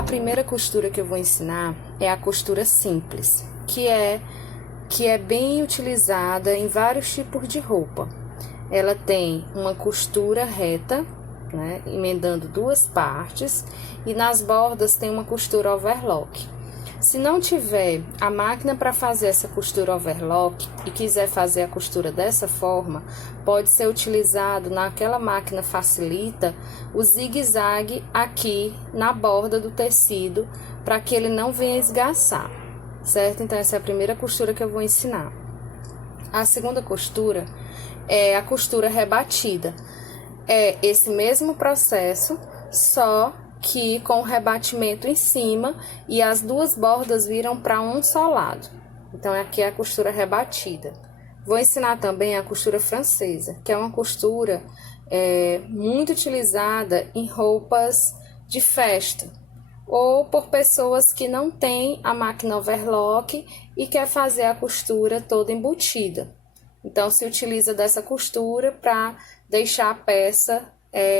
A primeira costura que eu vou ensinar é a costura simples, que é bem utilizada em vários tipos de roupa. Ela tem uma costura reta, né, emendando duas partes, e nas bordas tem uma costura overlock. Se não tiver a máquina para fazer essa costura overlock e quiser fazer a costura dessa forma, pode ser utilizado naquela máquina facilita o zigue-zague aqui na borda do tecido para que ele não venha esgaçar, certo? Então essa é a primeira costura que eu vou ensinar. A segunda costura é a costura rebatida. É esse mesmo processo, só que com o rebatimento em cima e as duas bordas viram para um só lado. Então aqui é a costura rebatida. Vou ensinar também a costura francesa, que é uma costura muito utilizada em roupas de festa ou por pessoas que não têm a máquina overlock e quer fazer a costura toda embutida. Então se utiliza dessa costura para deixar a peça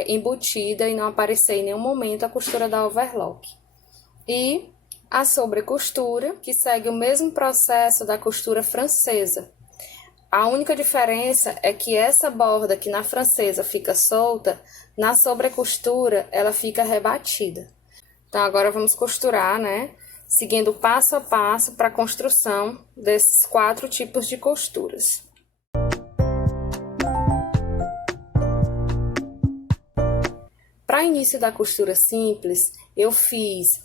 embutida e não aparecer em nenhum momento a costura da overlock. E a sobrecostura, que segue o mesmo processo da costura francesa. A única diferença é que essa borda que na francesa fica solta, na sobrecostura ela fica rebatida. Então agora vamos costurar, né? Seguindo passo a passo para a construção desses 4 tipos de costuras. Para início da costura simples, eu fiz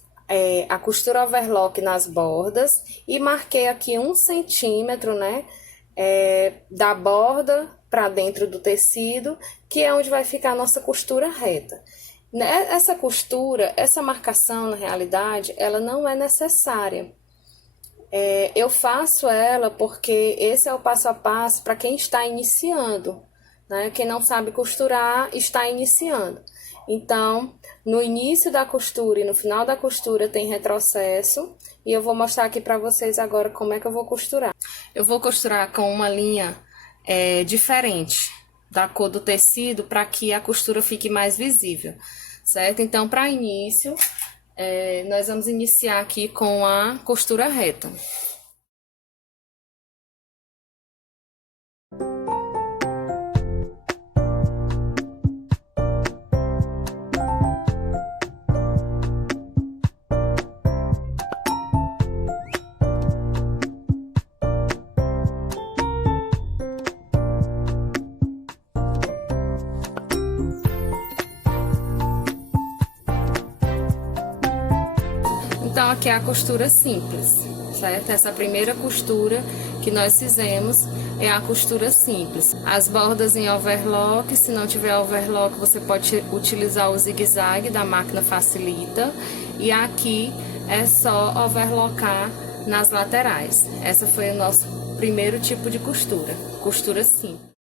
a costura overlock nas bordas e marquei aqui 1 centímetro, né, da borda para dentro do tecido, que é onde vai ficar a nossa costura reta. Essa costura, essa marcação, na realidade, ela não é necessária. Eu faço ela porque esse é o passo a passo para quem está iniciando, né? Quem não sabe costurar está iniciando. Então, no início da costura e no final da costura tem retrocesso, e eu vou mostrar aqui para vocês agora como é que eu vou costurar. Eu vou costurar com uma linha diferente da cor do tecido para que a costura fique mais visível, certo? Então, para início, nós vamos iniciar aqui com a costura reta. Então, aqui é a costura simples, certo? Essa primeira costura que nós fizemos é a costura simples. As bordas em overlock, se não tiver overlock, você pode utilizar o zigue-zague da máquina facilita. E aqui é só overlocar nas laterais. Essa foi o nosso primeiro tipo de costura, costura simples.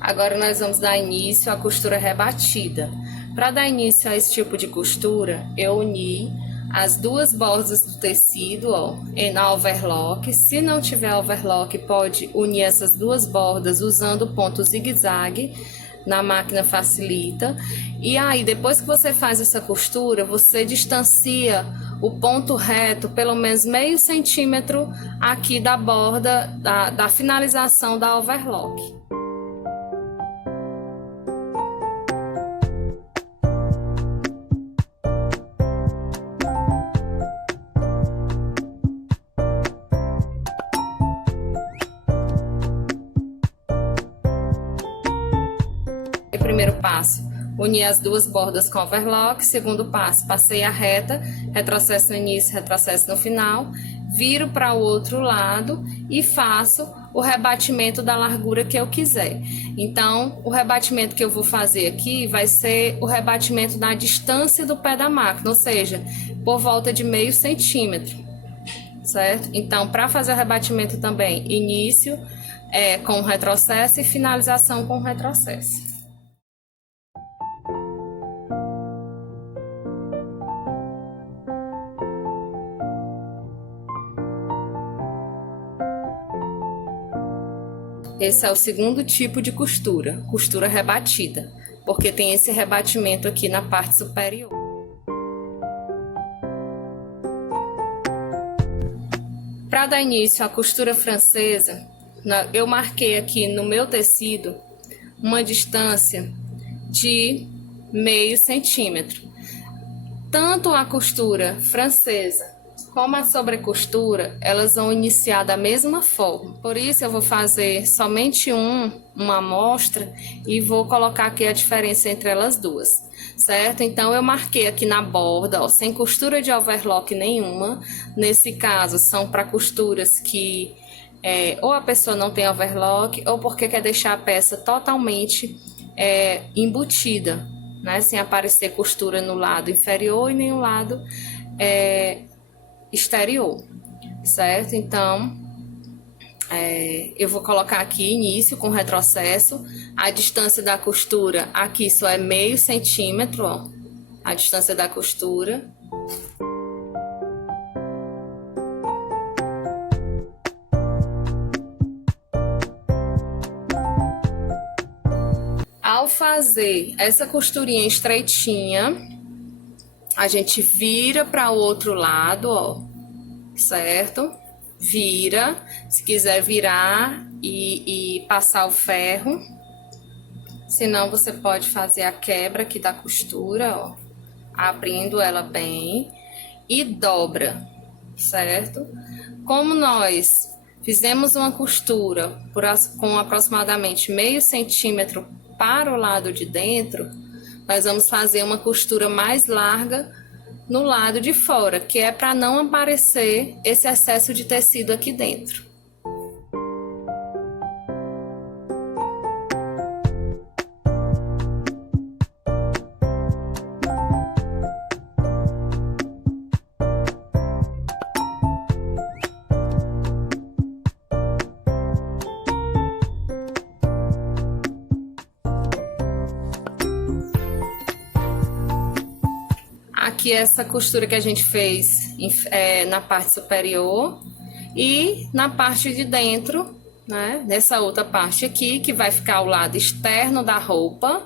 Agora nós vamos dar início à costura rebatida. Para dar início a esse tipo de costura, eu uni as duas bordas do tecido, ó, na overlock. Se não tiver overlock, pode unir essas duas bordas usando o ponto zigue-zague na máquina facilita. E aí, depois que você faz essa costura, você distancia o ponto reto pelo menos meio centímetro aqui da borda da finalização da overlock. Primeiro passo, unir as duas bordas com overlock. Segundo passo, passei a reta, retrocesso no início, retrocesso no final, viro para o outro lado e faço o rebatimento da largura que eu quiser. Então, o rebatimento que eu vou fazer aqui vai ser o rebatimento da distância do pé da máquina, ou seja, por volta de meio centímetro, certo? Então, para fazer o rebatimento também, início com retrocesso e finalização com retrocesso. Esse é o segundo tipo de costura, costura rebatida. porque tem esse rebatimento aqui na parte superior. Para dar início à costura francesa, eu marquei aqui no meu tecido uma distância de meio centímetro. Tanto a costura francesa como a sobrecostura, elas vão iniciar da mesma forma. Por isso eu vou fazer somente uma amostra e vou colocar aqui a diferença entre elas duas, certo? Então eu marquei aqui na borda, ó, sem costura de overlock nenhuma. Nesse caso são para costuras que ou a pessoa não tem overlock ou porque quer deixar a peça totalmente embutida, né? Sem aparecer costura no lado inferior e nem no lado exterior, certo? Então, eu vou colocar aqui início com retrocesso. A distância da costura aqui só é meio centímetro, ó, a distância da costura. Ao fazer essa costurinha estreitinha, a gente vira para o outro lado, ó, certo? Vira, se quiser virar e passar o ferro. Senão você pode fazer a quebra aqui da costura, ó, abrindo ela bem e dobra, certo? Como nós fizemos uma costura com aproximadamente meio centímetro para o lado de dentro, nós vamos fazer uma costura mais larga no lado de fora, que é para não aparecer esse excesso de tecido aqui dentro. Aqui essa costura que a gente fez na parte superior e na parte de dentro, né? Nessa outra parte aqui, que vai ficar ao lado externo da roupa,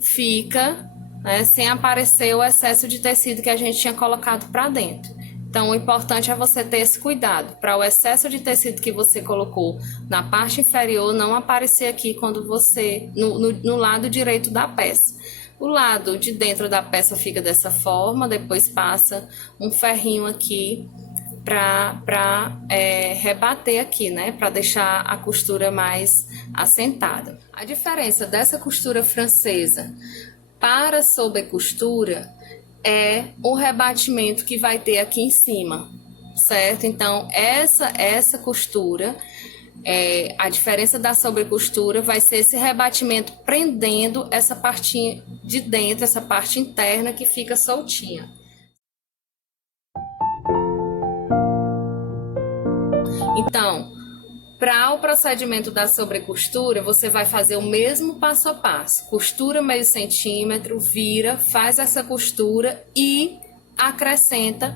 fica, né, sem aparecer o excesso de tecido que a gente tinha colocado para dentro. Então, o importante é você ter esse cuidado, para o excesso de tecido que você colocou na parte inferior não aparecer aqui quando você, no lado direito da peça. O lado de dentro da peça fica dessa forma, depois passa um ferrinho aqui para rebater aqui, né? Para deixar a costura mais assentada. A diferença dessa costura francesa para a sobrecostura é o rebatimento que vai ter aqui em cima, certo? Então, essa costura, a diferença da sobrecostura vai ser esse rebatimento prendendo essa partinha de dentro, essa parte interna que fica soltinha. Então, para o procedimento da sobrecostura, você vai fazer o mesmo passo a passo. Costura meio centímetro, vira, faz essa costura e acrescenta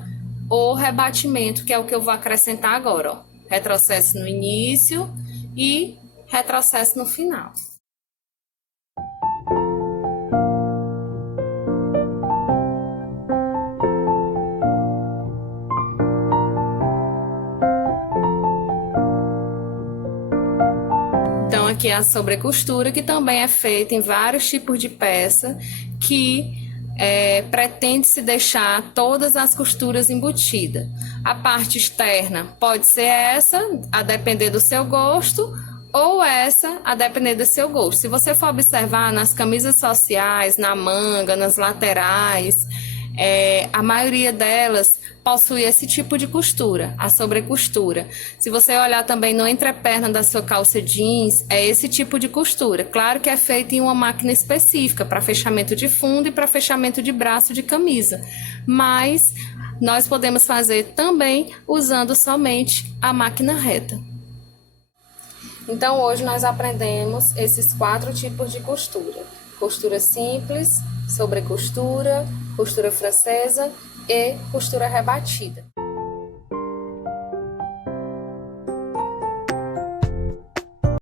o rebatimento, que é o que eu vou acrescentar agora, ó. Retrocesso no início e retrocesso no final. Então, aqui é a sobrecostura, que também é feita em vários tipos de peça, que pretende-se deixar todas as costuras embutidas. A parte externa pode ser essa, a depender do seu gosto, ou essa, a depender do seu gosto. Se você for observar nas camisas sociais, na manga, nas laterais, a maioria delas possui esse tipo de costura, a sobrecostura. Se você olhar também no entreperna da sua calça jeans, é esse tipo de costura. Claro que é feita em uma máquina específica para fechamento de fundo e para fechamento de braço de camisa, mas nós podemos fazer também usando somente a máquina reta. Então, hoje nós aprendemos esses 4 tipos de costura: costura simples, sobrecostura, costura francesa e costura rebatida.